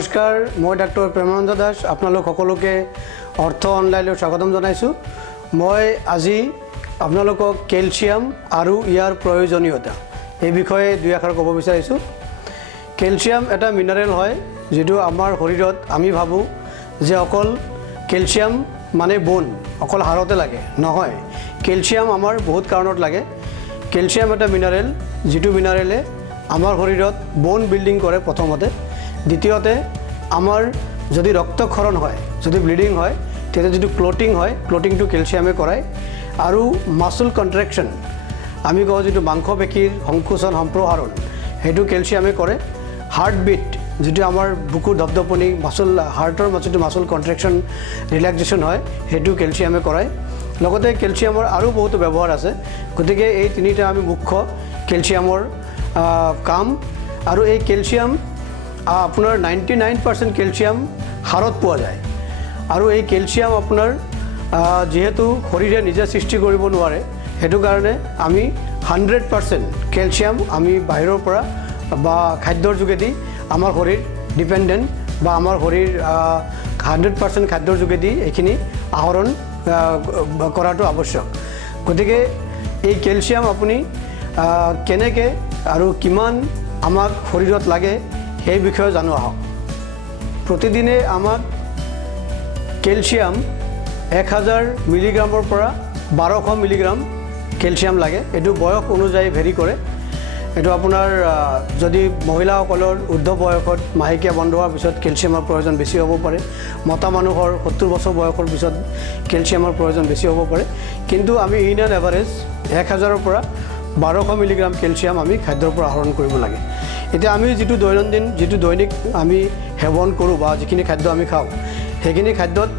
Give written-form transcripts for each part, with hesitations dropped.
নমস্কাৰ মই ডাক্তৰ প্ৰেমানন্দ দাস আপোনালোক সকলোকে অৰ্থ অনলাইনত স্বাগতম জনাইছোঁ। মই আজি আপোনালোকক কেলছিয়াম আৰু ইয়াৰ প্ৰয়োজনীয়তা এই বিষয়ে দুই আখৰ ক'ব বিচাৰিছোঁ। কেলছিয়াম এটা মিনাৰেল হয় যেটো আমাৰ শৰীৰত আমি ভাবোঁ যে অকল কেলছিয়াম মানে বোন অকল হাড়তে লাগে নহয়, কেলছিয়াম আমাৰ বহুত কাৰণত লাগে। কেলছিয়াম এটা মিনাৰেল যেটো মিনাৰেলে আমাৰ শৰীৰত বোন বিল্ডিং কৰে প্ৰথমতে, দ্বিতীয়তে আমাৰ যদি ৰক্তক্ষৰণ হয় যদি ব্লিডিং হয় তেতিয়া যেটো ক্লটিং হয় ক্লটিংটো কেলছিয়ামে কৰায় আৰু মাসল কন্ট্ৰেকশন আমি কওঁ যেটো মাংসপেশীৰ সংকোচন সম্প্ৰসাৰণ হেতু কেলছিয়ামে কৰে। হাৰ্টবিট যেটো আমাৰ বুকুৰ ধপধপনি মাসল হাৰ্টৰ মাজতে মাসল কন্ট্ৰেকশন ৰিলেক্সেশ্যন হয় হেতু কেলছিয়ামে কৰায়। লগতে কেলছিয়ামৰ আৰু বহুত ব্যৱহাৰ আছে, গতিকে এই তিনিটা আমি মুখ্য কেলছিয়ামৰ কাম। আৰু এই কেলছিয়াম আপোনাৰ 99% কেলছিয়াম হাড়ত পোৱা যায় আৰু এই কেলছিয়াম আপোনাৰ যেহেতু শৰীৰে নিজে সৃষ্টি কৰিব নোৱাৰে হেতু কাৰণে আমি 100% কেলছিয়াম আমি বাহিৰৰ পৰা বা খাদ্যৰ যোগেদি আমাৰ শৰীৰ ডিপেন্ডেন্ট বা আমাৰ শৰীৰ 100% খাদ্যৰ যোগেদি এইখিনি আহৰণ কৰাটো আৱশ্যক। গতিকে এই কেলছিয়াম আপুনি কেনেকৈ আৰু কিমান আমাক শৰীৰত লাগে সেই বিষয়ে জানো আহক। প্ৰতিদিনে আমাক কেলছিয়াম 1000 মিলিগ্ৰামৰ পৰা 1200 মিলিগ্ৰাম কেলছিয়াম লাগে। এইটো বয়স অনুযায়ী ভেৰি কৰে। এইটো আপোনাৰ যদি মহিলাসকলৰ ঊৰ্ধ্ব বয়সত মাহেকীয়া বন্ধ হোৱাৰ পিছত কেলছিয়ামৰ প্ৰয়োজন বেছি হ'ব পাৰে, মতা মানুহৰ 70 বছৰ বয়সৰ পিছত কেলছিয়ামৰ প্ৰয়োজন বেছি হ'ব পাৰে, কিন্তু আমি ইন এন এভাৰেজ 1000ৰ পৰা 1200 মিলিগ্ৰাম কেলছিয়াম আমি খাদ্যৰ পৰা আহৰণ কৰিব লাগে। এতিয়া আমি যেটো দৈনন্দিন যেটো দৈনিক আমি সেৱন কৰোঁ বা যিখিনি খাদ্য আমি খাওঁ সেইখিনি খাদ্যত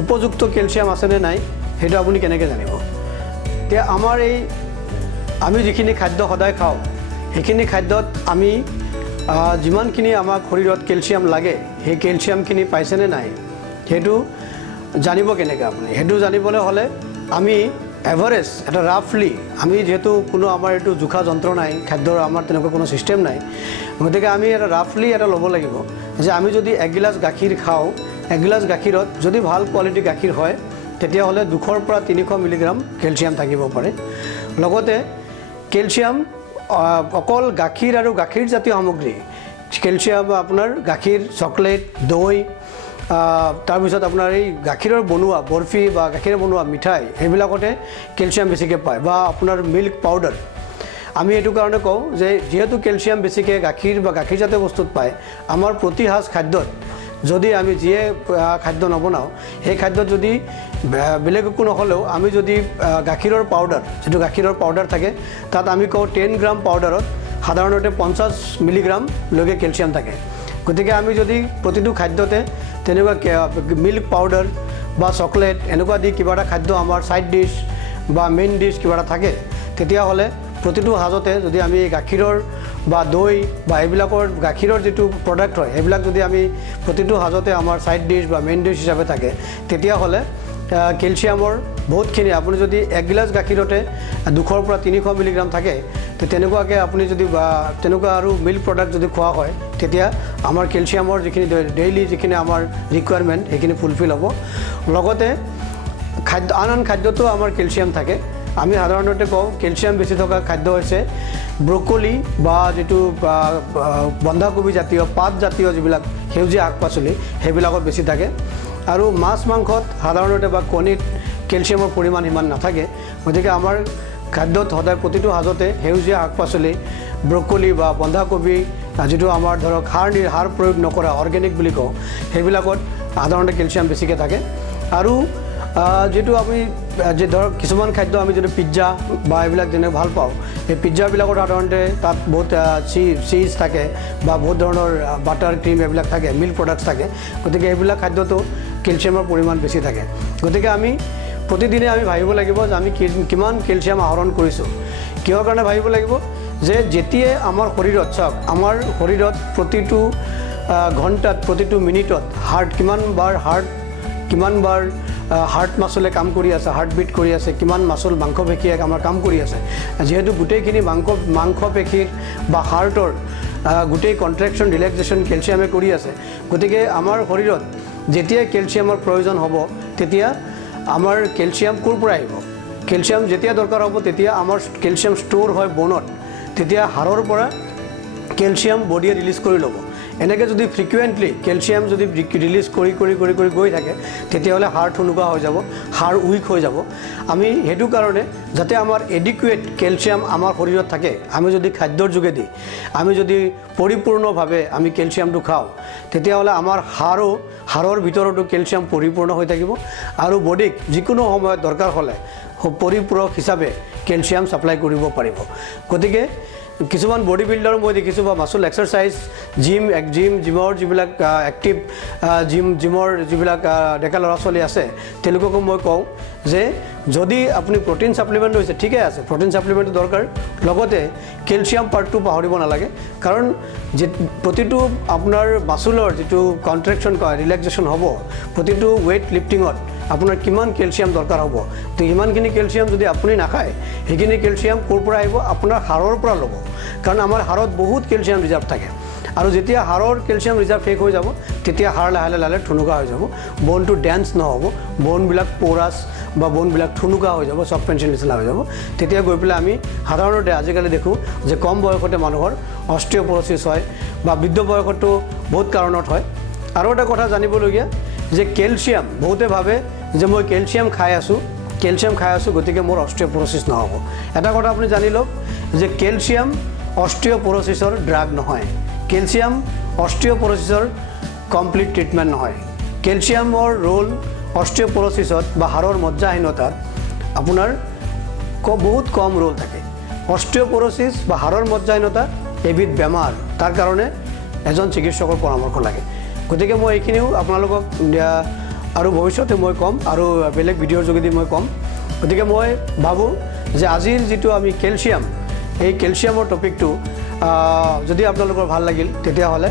উপযুক্ত কেলছিয়াম আছেনে নাই সেইটো আপুনি কেনেকৈ জানিব? এতিয়া আমাৰ এই আমি যিখিনি খাদ্য সদায় খাওঁ সেইখিনি খাদ্যত আমি যিমানখিনি আমাক শৰীৰত কেলছিয়াম লাগে সেই কেলছিয়ামখিনি পাইছেনে নাই সেইটো জানিব কেনেকৈ আপুনি? সেইটো জানিবলৈ হ'লে আমি এভাৰেজ এটা ৰাফলি আমি যেহেতু কোনো আমাৰ এইটো জোখা যন্ত্ৰ নাই, খাদ্যৰ আমাৰ তেনেকুৱা কোনো ছিষ্টেম নাই, গতিকে আমি এটা ৰাফলি এটা ল'ব লাগিব যে আমি যদি 1 গিলাচ গাখীৰ খাওঁ, 1 গিলাচ গাখীৰত যদি ভাল কোৱালিটি গাখীৰ হয় তেতিয়াহ'লে 200 পৰা 300 মিলিগ্ৰাম কেলছিয়াম থাকিব পাৰে। লগতে কেলছিয়াম অকল গাখীৰ আৰু গাখীৰ জাতীয় সামগ্ৰী, কেলছিয়াম আপোনাৰ গাখীৰ, চকলেট, দৈ, তাৰপিছত আপোনাৰ এই গাখীৰৰ বনোৱা বৰফি বা গাখীৰে বনোৱা মিঠাই সেইবিলাকতে কেলছিয়াম বেছিকৈ পায়, বা আপোনাৰ মিল্ক পাউডাৰ। আমি এইটো কাৰণে কওঁ যে যেহেতু কেলছিয়াম বেছিকৈ গাখীৰ বা গাখীৰজাতীয় বস্তুত পায়, আমাৰ প্ৰতি সাঁজ খাদ্যত যদি আমি যিয়ে খাদ্য নবনাওঁ সেই খাদ্যত যদি বেলেগ একো নহ'লেও আমি যদি গাখীৰৰ পাউডাৰ যিটো গাখীৰৰ পাউডাৰ থাকে তাত আমি কওঁ 10 গ্ৰাম পাউডাৰত সাধাৰণতে 50 মিলিগ্ৰামলৈকে কেলছিয়াম থাকে। গতিকে আমি যদি প্ৰতিটো খাদ্যতে তেনেকুৱা মিল্ক পাউডাৰ বা চকলেট এনেকুৱা দি কিবা এটা খাদ্য আমাৰ ছাইড ডিছ বা মেইন ডিছ কিবা এটা থাকে তেতিয়াহ'লে প্ৰতিটো সাঁজতে যদি আমি গাখীৰৰ বা দৈ বা এইবিলাকৰ গাখীৰৰ যিটো প্ৰডাক্ট হয় সেইবিলাক যদি আমি প্ৰতিটো সাঁজতে আমাৰ ছাইড ডিছ বা মেইন ডিছ হিচাপে থাকে তেতিয়াহ'লে কেলছিয়ামৰ বহুতখিনি আপুনি যদি 1 গিলাচ গাখীৰতে 200 পৰা 300 মিলিগ্ৰাম থাকে তো তেনেকুৱাকৈ আপুনি যদি বা তেনেকুৱা আৰু মিল্ক প্ৰডাক্ট যদি খোৱা হয় তেতিয়া আমাৰ কেলছিয়ামৰ যিখিনি ডেইলি যিখিনি আমাৰ ৰিকুৱাৰমেণ্ট সেইখিনি ফুলফিল হ'ব। লগতে খাদ্য আন খাদ্যতো আমাৰ কেলছিয়াম থাকে। আমি সাধাৰণতে কওঁ কেলছিয়াম বেছি থকা খাদ্য হৈছে ব্ৰকলি বা যেটো বন্ধাকবি জাতীয় পাত জাতীয় যিবিলাক সেউজীয়া শাক পাচলি সেইবিলাকত বেছি থাকে। আৰু মাছ মাংসত সাধাৰণতে বা কণীত কেলছিয়ামৰ পৰিমাণ ইমান নাথাকে। গতিকে আমাৰ খাদ্যত সদায় প্ৰতিটো সাঁজতে সেউজীয়া শাক পাচলি ব্ৰকলি বা বন্ধাকবি যেটো আমাৰ ধৰক সাৰ প্ৰয়োগ নকৰা অৰ্গেনিক বুলি কওঁ সেইবিলাকত সাধাৰণতে কেলছিয়াম বেছিকৈ থাকে। আৰু যেটো আমি যে ধৰক কিছুমান খাদ্য আমি যদি পিজ্জা বা এইবিলাক যেনে ভাল পাওঁ এই পিজ্জাবিলাকত সাধাৰণতে তাত বহুত চীজ থাকে বা বহুত ধৰণৰ বাটাৰ ক্ৰীম এইবিলাক থাকে, মিল্ক প্ৰডাক্টছ থাকে, গতিকে এইবিলাক খাদ্যতো কেলছিয়ামৰ পৰিমাণ বেছি থাকে। গতিকে আমি প্ৰতিদিনে আমি ভাবিব লাগিব যে আমি কিমান কেলছিয়াম আহৰণ কৰিছোঁ। কিহৰ কাৰণে ভাবিব লাগিব যে যেতিয়াই আমাৰ শৰীৰত চাওক আমাৰ শৰীৰত প্ৰতিটো ঘণ্টাত প্ৰতিটো মিনিটত কিমান বাৰ হাৰ্ট মাসলে কাম কৰি আছে, হাৰ্টবিট কৰি আছে, কিমান মাসল মাংসপেশীয়ে আমাৰ কাম কৰি আছে। যেহেতু গোটেইখিনি মাংসপেশীৰ বা হাৰ্টৰ গোটেই কন্ট্ৰেকশ্যন ৰিলেক্সেশ্যন কেলছিয়ামে কৰি আছে গতিকে আমাৰ শৰীৰত যেতিয়া কেলছিয়ামৰ প্ৰয়োজন হ'ব তেতিয়া আমাৰ কেলছিয়াম ক'ৰ পৰা আহিব কেলছিয়াম যেতিয়া দৰকাৰ হ'ব তেতিয়া আমাৰ কেলছিয়াম ষ্ট'ৰ হয় বনত তেতিয়া হাড়ৰ পৰা কেলছিয়াম বডিয়ে ৰিলিজ কৰি ল'ব এনেকৈ যদি ফ্ৰিকুৱেণ্টলি কেলছিয়াম যদি ৰিলিজ কৰি গৈ থাকে তেতিয়াহ'লে হাড় ঠুনুকা হৈ যাব হাড় উইক হৈ যাব আমি সেইটো কাৰণে যাতে আমাৰ এডিকুৱেট কেলছিয়াম আমাৰ শৰীৰত থাকে আমি যদি খাদ্যৰ যোগেদি আমি যদি পৰিপূৰ্ণভাৱে আমি কেলছিয়ামটো খাওঁ তেতিয়াহ'লে আমাৰ হাড়ৰ ভিতৰতো কেলছিয়াম পৰিপূৰ্ণ হৈ থাকিব আৰু বডিক যিকোনো সময়ত দৰকাৰ হ'লে পৰিপূৰক হিচাপে কেলছিয়াম ছাপ্লাই কৰিব পাৰিব গতিকে কিছুমান বডি বিল্ডাৰ মই দেখিছোঁ বা মাছল এক্সাৰচাইজ জিমৰ যিবিলাক এক্টিভ জিমৰ যিবিলাক ডেকা ল'ৰা ছোৱালী আছে তেওঁলোককো মই কওঁ যে যদি আপুনি প্ৰটিন ছাপ্লিমেণ্ট লৈছে ঠিকে আছে প্ৰটিন ছাপ্লিমেণ্টটো দৰকাৰ লগতে কেলছিয়াম পাৰ্টটো পাহৰিব নালাগে কাৰণ যে প্ৰতিটো আপোনাৰ মাছুলৰ যিটো কণ্ট্ৰেকশ্যন ৰিলেক্সেশ্যন হ'ব প্ৰতিটো ৱেইট লিফটিঙত আপোনাৰ কিমান কেলছিয়াম দৰকাৰ হ'ব তো ইমানখিনি কেলছিয়াম যদি আপুনি নাখায় সেইখিনি কেলছিয়াম ক'ৰ পৰা আহিব আপোনাৰ হাড়ৰ পৰা ল'ব কাৰণ আমাৰ হাড়ত বহুত কেলছিয়াম ৰিজাৰ্ভ থাকে আৰু যেতিয়া হাড়ৰ কেলছিয়াম ৰিজাৰ্ভ শেষ হৈ যাব তেতিয়া হাড় লাহে লাহে ঠুনুকা হৈ যাব বনটো ডেন্স নহ'ব বনবিলাক পৰাছ বা বনবিলাক ঠুনুকা হৈ যাব চফ্ট পেঞ্চিল নিচিনা হৈ যাব তেতিয়া গৈ পেলাই আমি সাধাৰণতে আজিকালি দেখোঁ যে কম বয়সতে মানুহৰ অষ্ট্ৰিঅ'পৰচিছ হয় বা বৃদ্ধ বয়সতো বহুত কাৰণত হয় আৰু এটা কথা জানিবলগীয়া যে কেলছিয়াম বহুতে ভাবে যে মই কেলছিয়াম খাই আছোঁ গতিকে মোৰ অষ্ট্ৰিঅ'পৰচিছ নহ'ব এটা কথা আপুনি জানি লওক যে কেলছিয়াম অষ্ট্ৰিঅ'পৰচিছৰ ড্ৰাগ নহয় কেলছিয়াম অষ্ট্ৰিঅ'পৰচিছৰ কমপ্লিট ট্ৰিটমেণ্ট নহয় কেলছিয়ামৰ ৰোল অষ্ট্ৰিঅ'পৰচিছত বা হাড়ৰ মজ্জাহীনতাত আপোনাৰ বহুত কম ৰোল থাকে অষ্ট্ৰিঅ'পৰচিছ বা হাড়ৰ মজ্জাহীনতা এবিধ বেমাৰ তাৰ কাৰণে এজন চিকিৎসকৰ পৰামৰ্শ লাগে গতিকে মই এইখিনিও আপোনালোকক আৰু ভৱিষ্যতে মই ক'ম আৰু বেলেগ ভিডিঅ'ৰ যোগেদি মই ক'ম গতিকে মই ভাবোঁ যে আজিৰ যিটো আমি কেলছিয়াম এই কেলছিয়ামৰ টপিকটো যদি আপোনালোকৰ ভাল লাগিল তেতিয়াহ'লে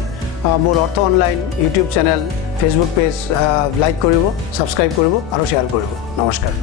মোৰ অৰ্থ online YouTube channel Facebook page like কৰিব ছাবস্ক্ৰাইব কৰিব আৰু শ্বেয়াৰ কৰিব নমস্কাৰ